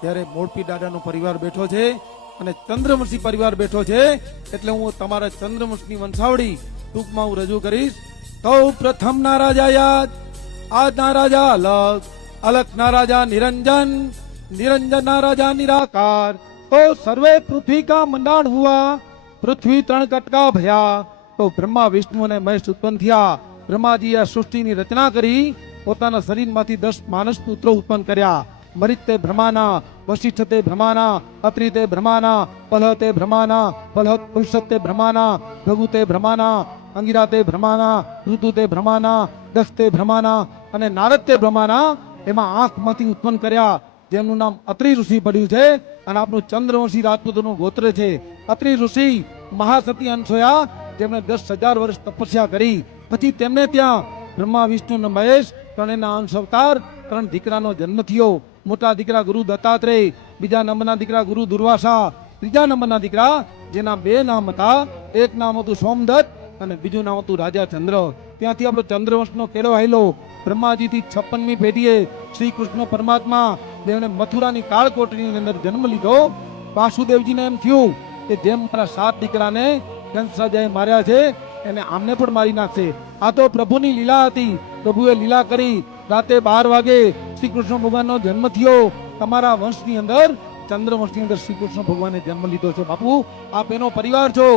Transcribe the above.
ત્યારે મોરપી દાદાનો પરિવાર બેઠો છે અને ચંદ્રવંશી પરિવાર બેઠો છે, એટલે હું તમારા ચંદ્રવંશની વંશાવળી ટૂંકમાં હું રજૂ કરીશ. તો પ્રથમના રાજા યાદ, આજના રાજા અલગ, અલગના રાજા નિરંજન, નિरंजन राजा निराकार. तो सर्वे पृथ्वी का मंडाण हुआ, पृथ्वी त्रण कटका भया. तो ब्रह्मा विष्णु ने महेश उत्पन्न થયા. બ્રહ્માજી આ સૃષ્ટિની રચના કરી, પોતાના શરીરમાંથી 10 માનસ પુત્રો ઉત્પન્ન કર્યા. મરિત તે બ્રહ્માના, વશિષ્ઠ તે બ્રહ્માના, અત્રિ તે બ્રહ્માના, પલહ તે બ્રહ્માના, પુરુષ તે બ્રહ્માના, ભૃગુ તે બ્રહ્માના, અંગિરા તે બ્રહ્માના, ઋતુ તે બ્રહ્માના, દક્ષ તે બ્રહ્માના અને નારદ તે બ્રહ્માના. એમાં આંખમાંથી ઉત્પન્ન કર્યા, જેમનું નામ અત્રિ ઋષિ પડ્યું છે અને આપણું ચંદ્રવંશી રાજપૂતનું ગોત્ર છે. અત્રિ ઋષિ મહાસતી અનસૂયા, જેમણે 10,000 વર્ષ તપસ્યા કરી. પછી તેમને ત્યાં બ્રહ્મા વિષ્ણુ અને મહેશ ત્રણેયના અંશ અવતાર, 3 દીકરાનો જન્મ થયો. મોટા દીકરા ગુરુ દત્તાત્રેય, બીજા નંબરના દીકરા ગુરુ દુર્વાસા, ત્રીજા નંબરના દીકરા જેના 2 નામ હતા, એક નામ હતું સોમદત્ત અને બીજું નામ હતું રાજા ચંદ્ર. ત્યાંથી આપણો ચંદ્રવંશનો કેળો આવેલો. બ્રહ્માજીથી 56મી પેઢીએ શ્રી કૃષ્ણ પરમાત્મા જેમણે મથુરાની કાળકોટરીની અંદર જન્મ લીધો. વાસુદેવજીને એમ થયું કે જેમ મારા 7 દીકરાને કંસ રાજાએ માર્યા છે, એને આમને પણ મારી નાખશે. આ તો પ્રભુની લીલા હતી. પ્રભુએ લીલા કરી. રાતે 12 વાગે શ્રી કૃષ્ણ ભગવાનનો જન્મ થયો. તમારા વંશની અંદર, ચંદ્રવંશની અંદર શ્રી કૃષ્ણ ભગવાને જન્મ લીધો છે. બાપુ, આપ એનો પરિવાર છો.